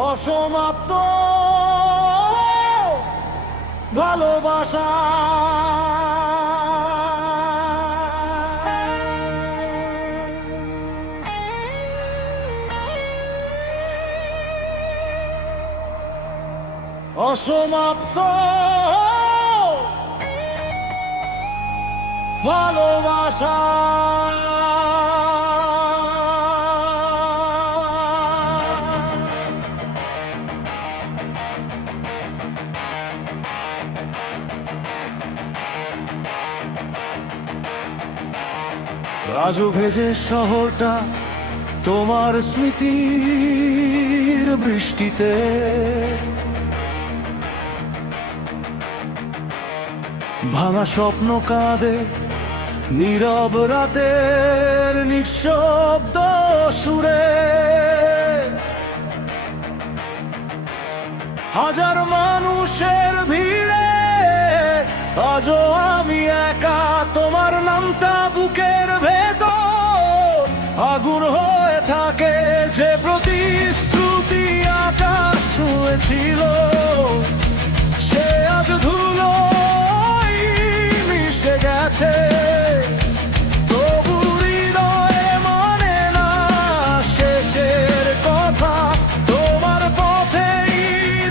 অসমাপ্ত ভালোবাসা অসমাপ্ত ভালোবাসা রাজু ভেজে শহরটা তোমার স্মৃতির বৃষ্টিতে ভাঙা স্বপ্ন কাঁদে নীরব রাতের নিঃশব্দ সুরে হাজার মানুষের ভিড়ে আজও আমি একা তোমার নামটা বুকের ভেতর আগুন হয়ে থাকে যে প্রতিশ্রুতি আকাশ ছুঁয়েছিল সে আজ ধুলোয় মিশে গেছে তবু হৃদয়ে মানে না শেষের কথা তোমার পথেই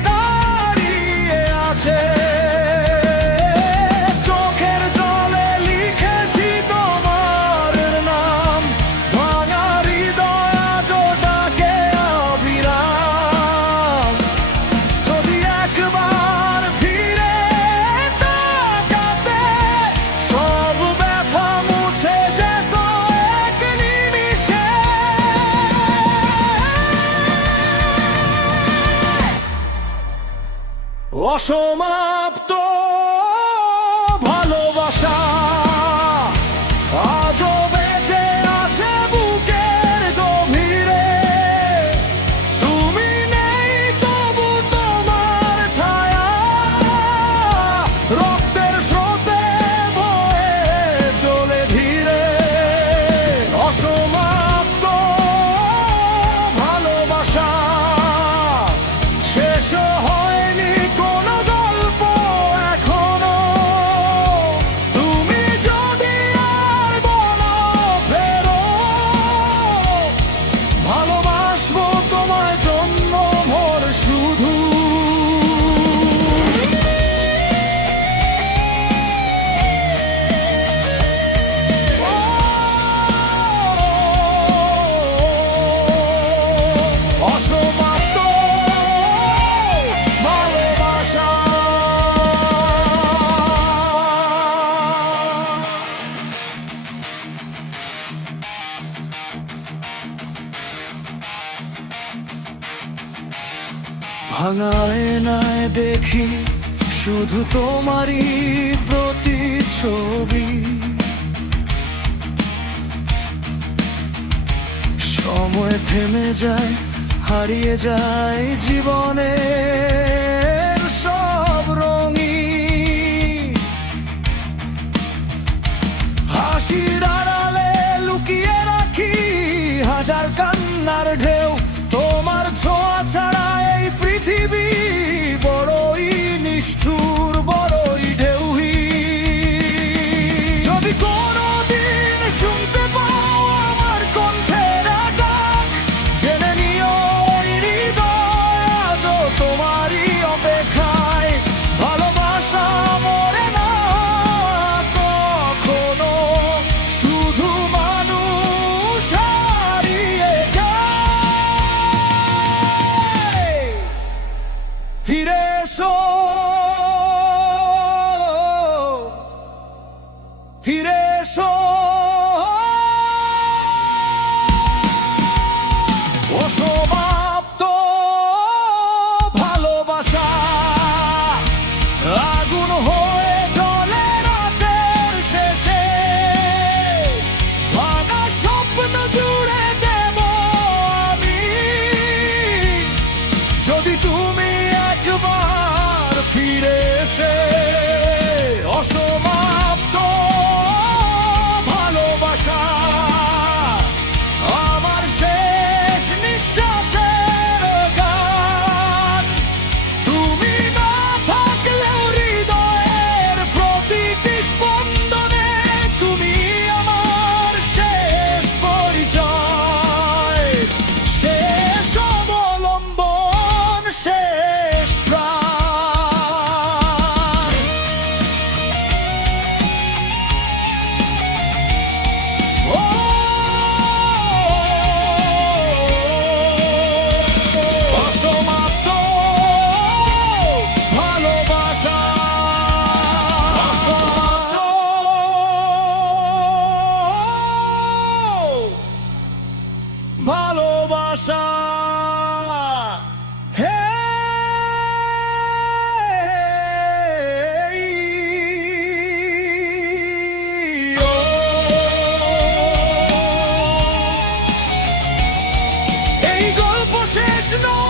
দাঁড়িয়ে আছে চোখের জলে লিখেছি তোমার নাম ভাঙা হৃদয় আজও ডাকে অবিরাম যদি একবার ফিরে তাকাতে সব ব্যথা মুছে যেত এক নিমিষে অসমাপ্ত ভালোবাসা আজও বেঁচে আছে বুকের গভীরে তুমি নেই তবু তোমার ছায়া রক্তের স্রোতে বয়ে চলে ধীরে অসমাপ্ত ভালোবাসা শেষ হয়নি কোনো গল্প এখনো তুমি যদি আর বলো ফেরো ভালোবাসবো তোমায় জন্মভর শুধু অসমাপ্ত ভালোবাসা ভাঙা আয়নায় দেখি শুধু তোমারই প্রতিচ্ছবি সময় থেমে যায় হারিয়ে যায় জীবনের সব রঙিন হাসির আড়ালে লুকিয়ে রাখি হাজার কান্নার ঢেউ তোমার ছোঁয়া ছাড়া এই পৃথিবী বড়ই নিষ্ঠুর বড়ই ঢেউহীন যদি কোনোদিন শুনতে পাও আমার কণ্ঠের ডাক জেনে নিও এই হৃদয় আজও তোমারই অপেক্ষায় ভালোবাসা মরে না কখনো শুধু মানুষ হারিয়ে যায় ভালোবাসা। হে ও, এই গল্প শেষ নয়।